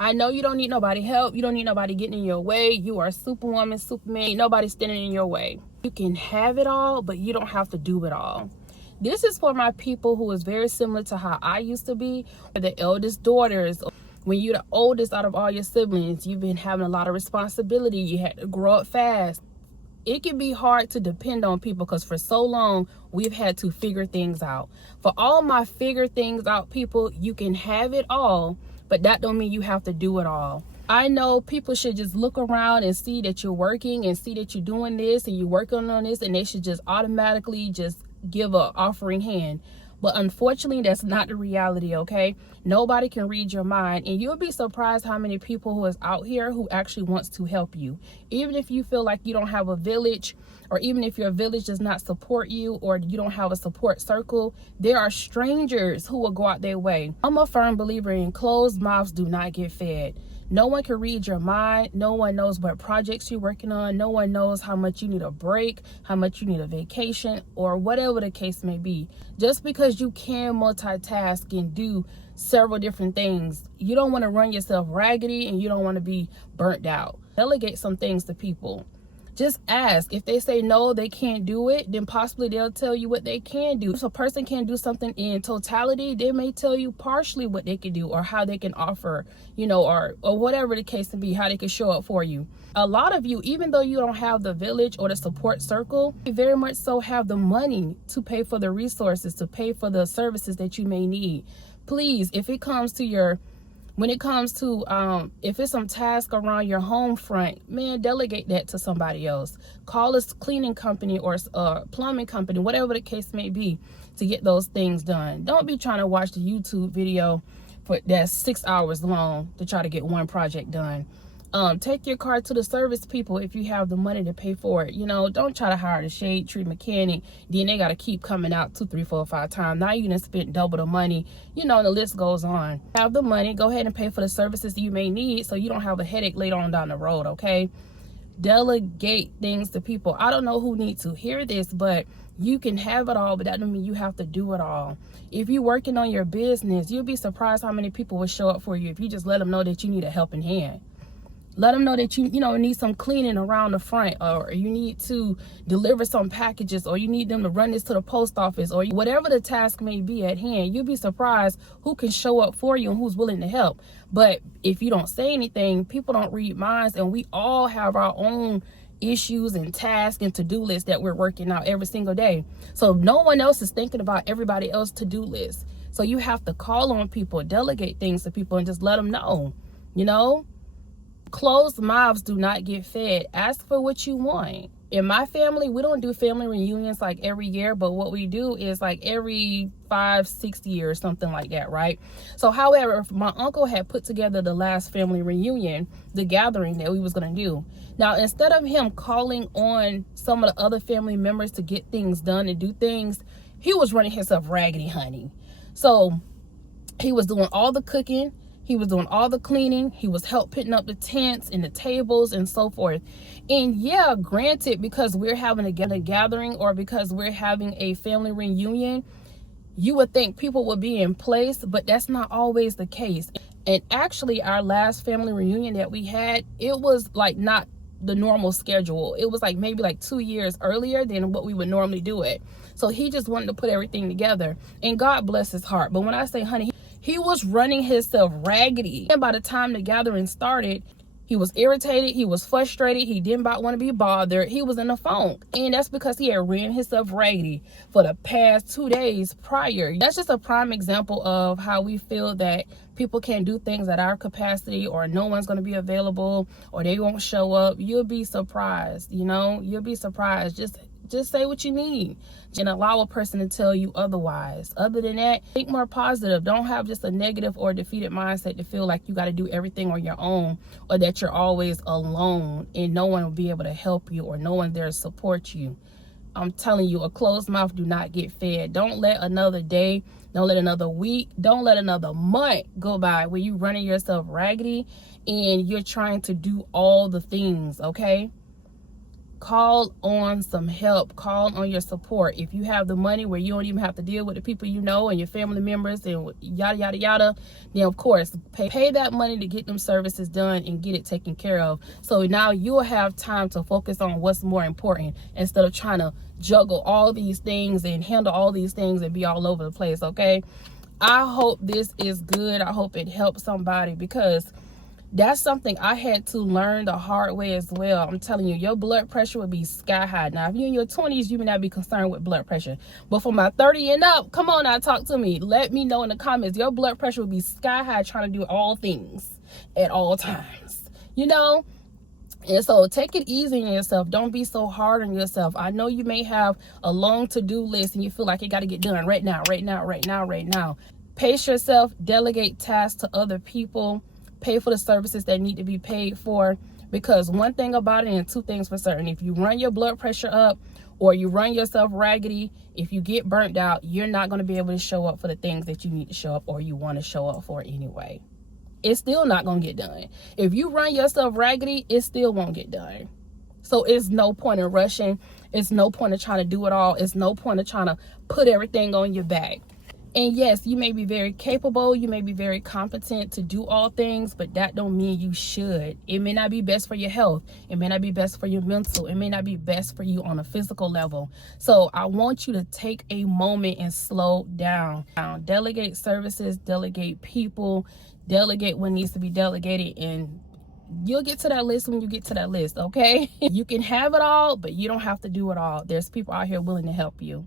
I know you don't need nobody help. You don't need nobody getting in your way. You are Superwoman, Superman. Nobody standing in your way. You can have it all, but you don't have to do it all. This is for my people who is very similar to how I used to be. The eldest daughters. When you're the oldest out of all your siblings, you've been having a lot of responsibility. You had to grow up fast. It can be hard to depend on people because for so long we've had to figure things out. For all my figure things out people, you can have it all, but that don't mean you have to do it all. I know people should just look around and see that you're working and see that you're doing this and you're working on this, and they should just automatically just give a offering hand. But unfortunately, that's not the reality, okay? Nobody can read your mind, and you'll be surprised how many people who is out here who actually wants to help you. Even if you feel like you don't have a village, or even if your village does not support you, or you don't have a support circle, there are strangers who will go out their way. I'm a firm believer in closed mouths do not get fed. No one can read your mind. No one knows what projects you're working on. No one knows how much you need a break, how much you need a vacation, or whatever the case may be. Just because you can multitask and do several different things, you don't want to run yourself raggedy and you don't want to be burnt out. Delegate some things to people. Just ask. If they say no, they can't do it, then possibly they'll tell you what they can do. If a person can't do something in totality, they may tell you partially what they can do or how they can offer, or whatever the case may be, how they can show up for you. A lot of you, even though you don't have the village or the support circle, you very much so have the money to pay for the resources, to pay for the services that you may need. Please, if it comes to if it's some task around your home front, man, delegate that to somebody else. Call a cleaning company or a plumbing company, whatever the case may be, to get those things done. Don't be trying to watch the YouTube video that's 6 hours long to try to get one project done. Take your car to the service people if you have the money to pay for it. Don't try to hire a shade tree mechanic. Then they got to keep coming out 2, 3, 4, 5 times. Now you done spent double the money. And the list goes on. Have the money. Go ahead and pay for the services you may need so you don't have a headache later on down the road, okay? Delegate things to people. I don't know who needs to hear this, but you can have it all, but that doesn't mean you have to do it all. If you're working on your business, you'll be surprised how many people will show up for you if you just let them know that you need a helping hand. Let them know that you need some cleaning around the front, or you need to deliver some packages, or you need them to run this to the post office, or whatever the task may be at hand. You'll be surprised who can show up for you and who's willing to help. But if you don't say anything, people don't read minds, and we all have our own issues and tasks and to-do lists that we're working out every single day. So no one else is thinking about everybody else's to-do list. So you have to call on people, delegate things to people, and just let them know, Closed mouths do not get fed. Ask for what you want. In my family, we don't do family reunions like every year, but what we do is like every 5-6 years, something like that, right? So however, my uncle had put together the last family reunion, the gathering that we was going to do. Now, instead of him calling on some of the other family members to get things done and do things, he was running himself raggedy, honey. So he was doing all the cooking. He was doing all the cleaning. He was putting up the tents and the tables and so forth. And yeah, granted, because we're having a gathering or because we're having a family reunion, you would think people would be in place, but that's not always the case. And actually, our last family reunion that we had, it was like not the normal schedule. It was like maybe like 2 years earlier than what we would normally do it. So he just wanted to put everything together. And God bless his heart. But when I say, honey, he was running himself raggedy. And by the time the gathering started, he was irritated. He was frustrated. He didn't want to be bothered. He was in the funk. And that's because he had ran himself raggedy for the past 2 days prior. That's just a prime example of how we feel that people can't do things at our capacity, or no one's going to be available, or they won't show up. You'll be surprised, You'll be surprised. Just say what you need and allow a person to tell you otherwise. Other than that, think more positive. Don't have just a negative or defeated mindset to feel like you got to do everything on your own, or that you're always alone and no one will be able to help you, or no one there to support you. I'm telling you, a closed mouth do not get fed. Don't let another day, don't let another week, don't let another month go by where you running yourself raggedy and you're trying to do all the things, okay? Call on some help. Call on your support. If you have the money where you don't even have to deal with the people you know and your family members and yada yada yada, then of course pay that money to get them services done and get it taken care of. So now you'll have time to focus on what's more important instead of trying to juggle all these things and handle all these things and be all over the place. Okay, I hope this is good. I hope it helps somebody, because that's something I had to learn the hard way as well. I'm telling you, your blood pressure would be sky high. Now, if you're in your 20s, you may not be concerned with blood pressure. But for my 30 and up, come on now, talk to me. Let me know in the comments. Your blood pressure would be sky high trying to do all things at all times, you know? And so take it easy on yourself. Don't be so hard on yourself. I know you may have a long to-do list and you feel like it got to get done right now, right now, right now, right now. Pace yourself. Delegate tasks to other people. Pay for the services that need to be paid for, because one thing about it, and two things for certain: if you run your blood pressure up or you run yourself raggedy, if you get burnt out, you're not going to be able to show up for the things that you need to show up or you want to show up for anyway. It's still not going to get done. If you run yourself raggedy, it still won't get done. So it's no point in rushing. It's no point in trying to do it all. It's no point in trying to put everything on your back. And yes, you may be very capable, you may be very competent to do all things, but that don't mean you should. It may not be best for your health. It may not be best for your mental. It may not be best for you on a physical level. So I want you to take a moment and slow down. Delegate services, delegate people, delegate what needs to be delegated, and you'll get to that list when you get to that list, okay? You can have it all, but you don't have to do it all. There's people out here willing to help you.